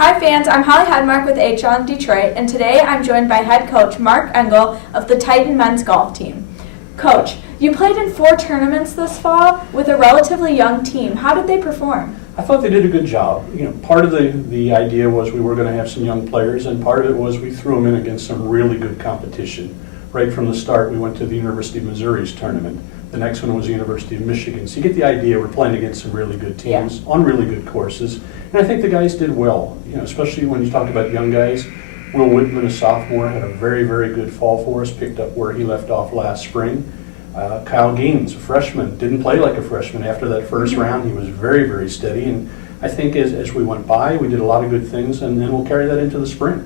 Hi fans, I'm Holly Hedemark with H.O.N. Detroit, and today I'm joined by head coach Mark Engel of the Titan men's golf team. Coach, you played in 4 tournaments this fall with a relatively young team. How did they perform? I thought they did a good job. Part of the idea was we were going to have some young players, and part of it was we threw them in against some really good competition. Right from the start, we went to the University of Missouri's tournament. The next one was the University of Michigan. So you get the idea, we're playing against some really good teams on really good courses. And I think the guys did well, especially when you talk about young guys. Will Whitman, a sophomore, had a very, very good fall for us, picked up where he left off last spring. Kyle Gaines, a freshman, didn't play like a freshman after that first round. He was very, very steady. And I think as we went by, we did a lot of good things, and then we'll carry that into the spring.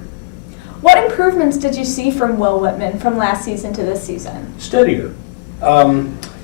What improvements did you see from Will Whitman from last season to this season? Steadier.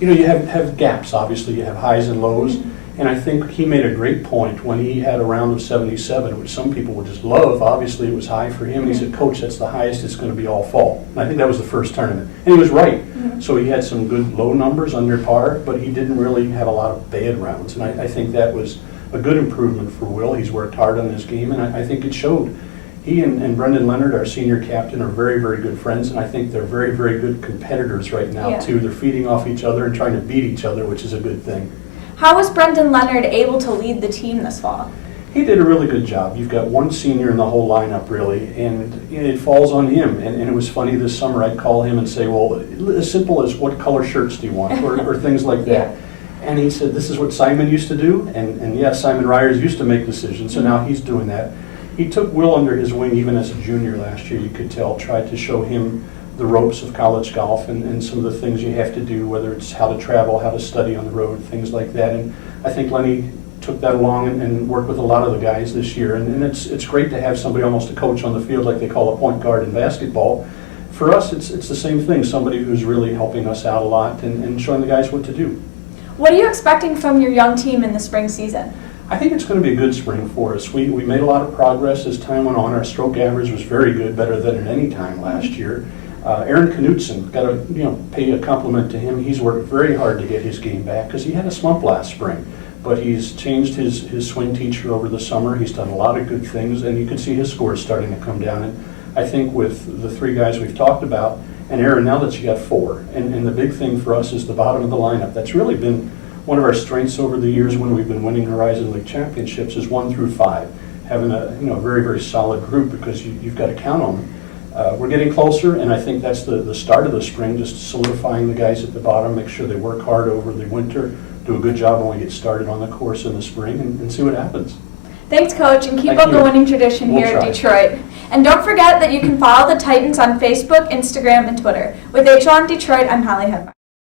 You have gaps, obviously. You have highs and lows. And I think he made a great point when he had a round of 77, which some people would just love. Obviously, it was high for him. He said, Coach, that's the highest it's going to be all fall. And I think that was the first tournament. And he was right. So he had some good low numbers under par, but he didn't really have a lot of bad rounds. And I think that was a good improvement for Will. He's worked hard on his game, and I think it showed. He and Brendon Leonard, our senior captain, are very, very good friends, and I think they're very, very good competitors right now, too. They're feeding off each other and trying to beat each other, which is a good thing. How was Brendon Leonard able to lead the team this fall? He did a really good job. You've got one senior in the whole lineup, really, and it falls on him. And it was funny this summer, I'd call him and say, well, as simple as what color shirts do you want, or things like that. And he said, this is what Simon used to do, and yes, Simon Ryers used to make decisions, so now he's doing that. He took Will under his wing even as a junior last year, you could tell, tried to show him the ropes of college golf and some of the things you have to do, whether it's how to travel, how to study on the road, things like that. And I think Lenny took that along and worked with a lot of the guys this year. And it's great to have somebody, almost a coach on the field like they call a point guard in basketball. For us, it's the same thing, somebody who's really helping us out a lot and showing the guys what to do. What are you expecting from your young team in the spring season? I think it's going to be a good spring for us. We made a lot of progress as time went on. Our stroke average was very good, better than at any time last year. Aaron Knutson, got to pay a compliment to him. He's worked very hard to get his game back because he had a slump last spring. But he's changed his swing teacher over the summer. He's done a lot of good things, and you can see his scores starting to come down. And I think with the 3 guys we've talked about, and Aaron, now that you got 4, and the big thing for us is the bottom of the lineup. That's really been one of our strengths over the years when we've been winning Horizon League championships is 1 through 5, having a very, very solid group because you've got to count on them. We're getting closer, and I think that's the start of the spring, just solidifying the guys at the bottom, make sure they work hard over the winter, do a good job when we get started on the course in the spring, and see what happens. Thanks, Coach, and keep up the winning tradition here at Detroit. And don't forget that you can follow the Titans on Facebook, Instagram, and Twitter. With H.O.N. Detroit, I'm Holly Hedemark.